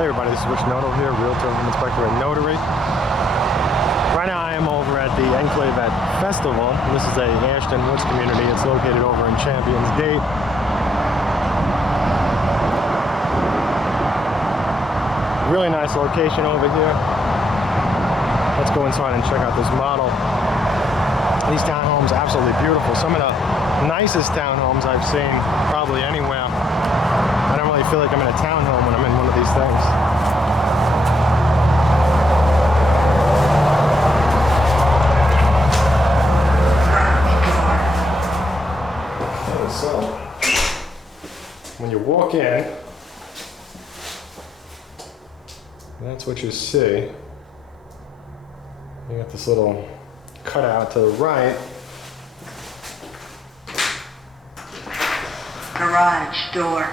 Hey everybody, this is Noto here, Realtor, Home Inspector and Notary. Right now I am over at the Enclave at Festival. This is a Aston Woods community. It's located over in Champions Gate. Really nice location over here. Let's go inside and check out this model. These townhomes are absolutely beautiful. Some of the nicest townhomes I've seen probably anywhere. I don't really feel like I'm in a townhome when I'm in one of these things. Okay, so when you walk in, that's what you see. You got this little cutout to the right. Garage door.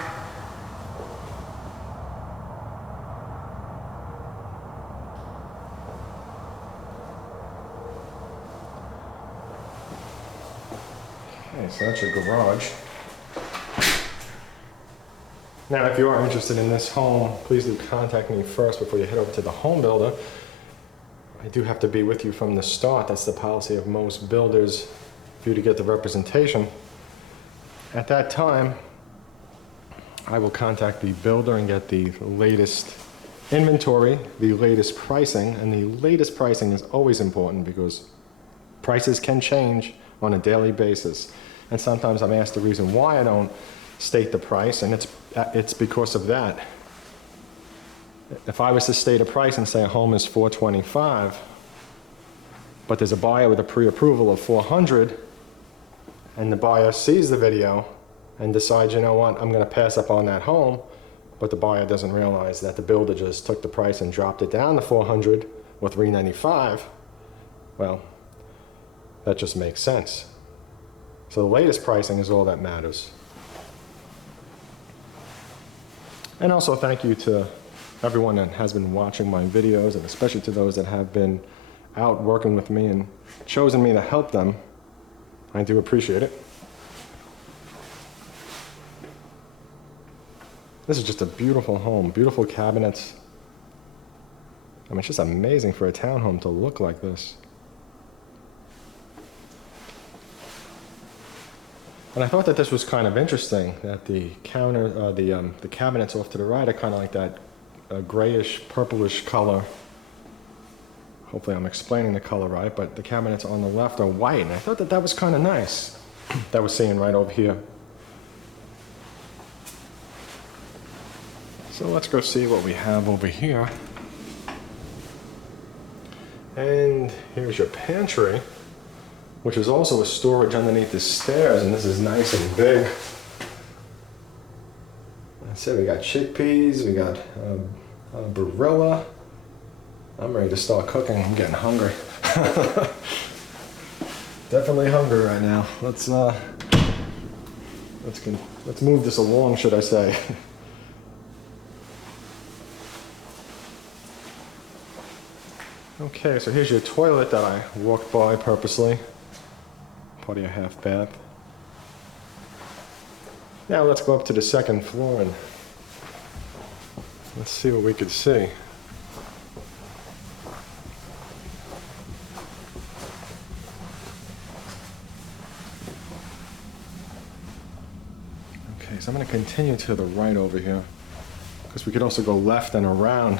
Okay, so that's your garage. Now, if you are interested in this home, please do contact me first before you head over to the home builder. I do have to be with you from the start. That's the policy of most builders, for you to get the representation. At that time, I will contact the builder and get the latest inventory, the latest pricing, and the latest pricing is always important because prices can change on a daily basis. And sometimes I'm asked the reason why I don't state the price, and it's because of that. If I was to state a price and say a home is $425, but there's a buyer with a pre-approval of $400, and the buyer sees the video and decides, you know what, I'm going to pass up on that home, but the buyer doesn't realize that the builder just took the price and dropped it down to $400 or $395, well, that just makes sense. So the latest pricing is all that matters. And also thank you to everyone that has been watching my videos, and especially to those that have been out working with me and chosen me to help them. I do appreciate it. This is just a beautiful home, beautiful cabinets. I mean, it's just amazing for a townhome to look like this. And I thought that this was kind of interesting, that the the cabinets off to the right are kind of like that grayish, purplish color. Hopefully I'm explaining the color right, but the cabinets on the left are white, and I thought that that was kind of nice. That was seeing right over here. So let's go see what we have over here. And here's your pantry, which is also a storage underneath the stairs, and this is nice and big. That's it, we got chickpeas, we got Barilla. I'm ready to start cooking. I'm getting hungry. Definitely hungry right now. Let's move this along, should I say. Okay, so here's your toilet that I walked by purposely. Part of your half bath. Now let's go up to the second floor and let's see what we could see. Okay, so I'm going to continue to the right over here because we could also go left and around.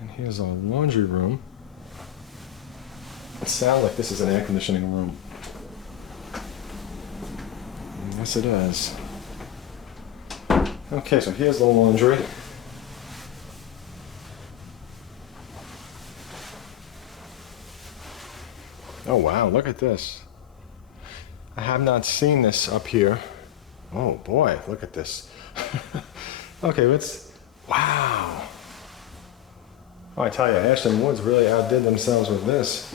And here's our laundry room. It sounds like this is an air conditioning room. And yes, it is. Okay, so here's the laundry. Oh wow, look at this. I have not seen this up here. Oh boy, look at this. Okay, wow. Oh, I tell you, Aston Woods really outdid themselves with this.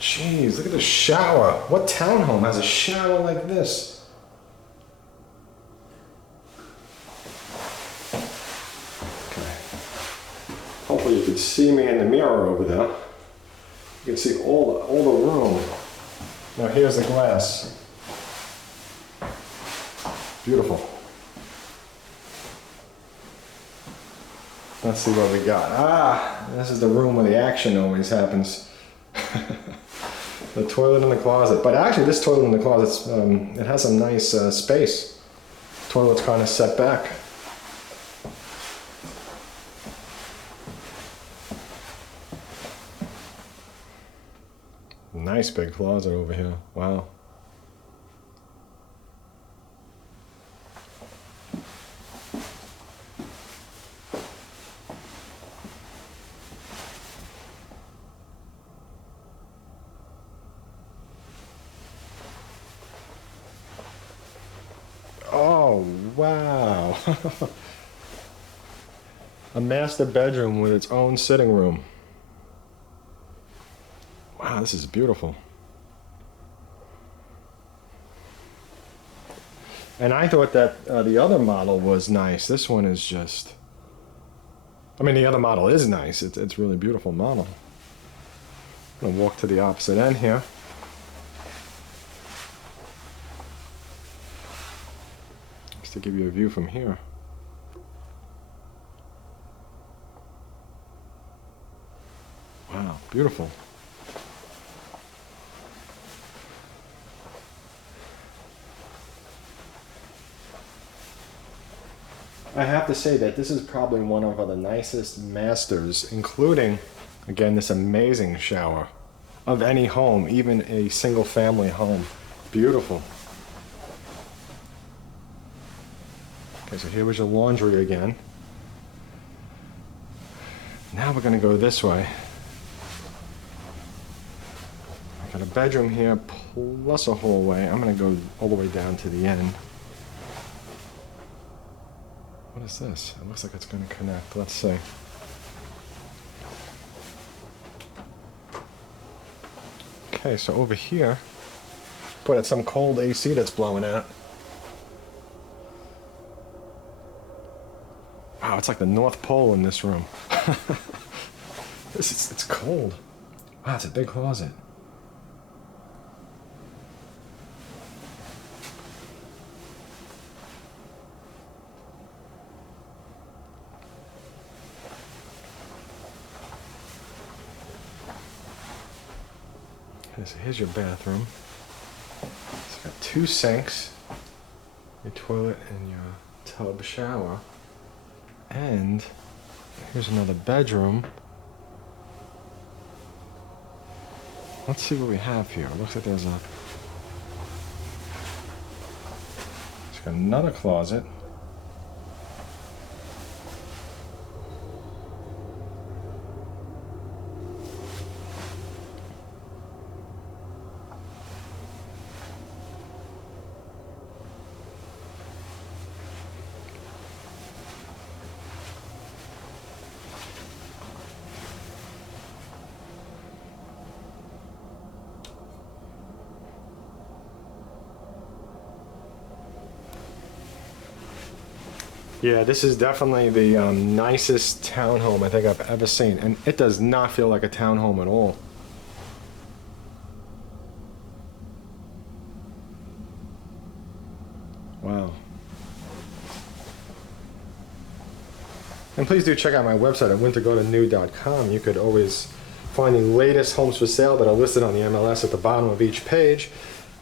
Jeez, look at the shower. What townhome has a shower like this? Okay. Hopefully you can see me in the mirror over there. You can see all the room. Now here's the glass. Beautiful. Let's see what we got. Ah, this is the room where the action always happens. The toilet in the closet. But actually this toilet in the closet, it has some nice space. Toilet's kind of set back. Nice big closet over here. Wow. Oh, wow. A master bedroom with its own sitting room. Wow, this is beautiful. And I thought that the other model was nice. This one is just... I mean, the other model is nice. It's really beautiful model. I'm going to walk to the opposite end here. Just to give you a view from here. Wow, beautiful. I have to say that this is probably one of the nicest masters, including, again, this amazing shower of any home, even a single family home. Beautiful. Okay, so here was your laundry again. Now we're going to go this way. I got a bedroom here plus a hallway. I'm going to go all the way down to the end. What is this? It looks like it's going to connect. Let's see. Okay, so over here, boy, it's some cold AC that's blowing out. Wow, it's like the North Pole in this room. It's cold. Wow, it's a big closet. Okay, so here's your bathroom. It's got two sinks, your toilet and your tub shower. And here's another bedroom. Let's see what we have here. It looks like there's a... It's got another closet. Yeah, this is definitely the nicest townhome I think I've ever seen, and it does not feel like a townhome at all. Wow. And please do check out my website at wintergotonew.com. You could always find the latest homes for sale that are listed on the MLS at the bottom of each page,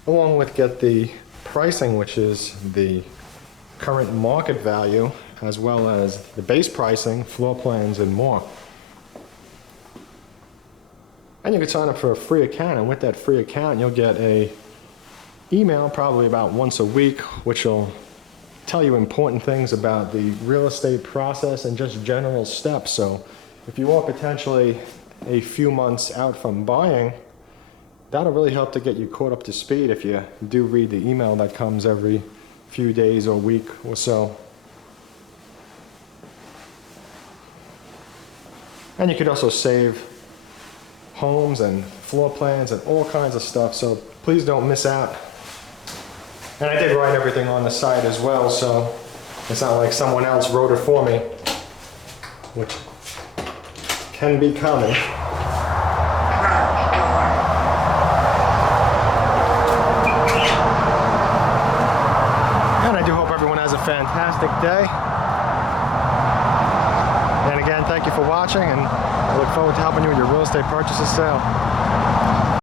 along with get the pricing, which is the current market value, as well as the base pricing, floor plans, and more. And you can sign up for a free account, and with that free account you'll get a email probably about once a week, which will tell you important things about the real estate process and just general steps. So if you are potentially a few months out from buying, that'll really help to get you caught up to speed if you do read the email that comes every few days or week or so. And you could also save homes and floor plans and all kinds of stuff, so please don't miss out. And I did write everything on the site as well, so it's not like someone else wrote it for me, which can be common. Fantastic day. And again, for watching, and I look forward to helping you with your real estate purchase or sale.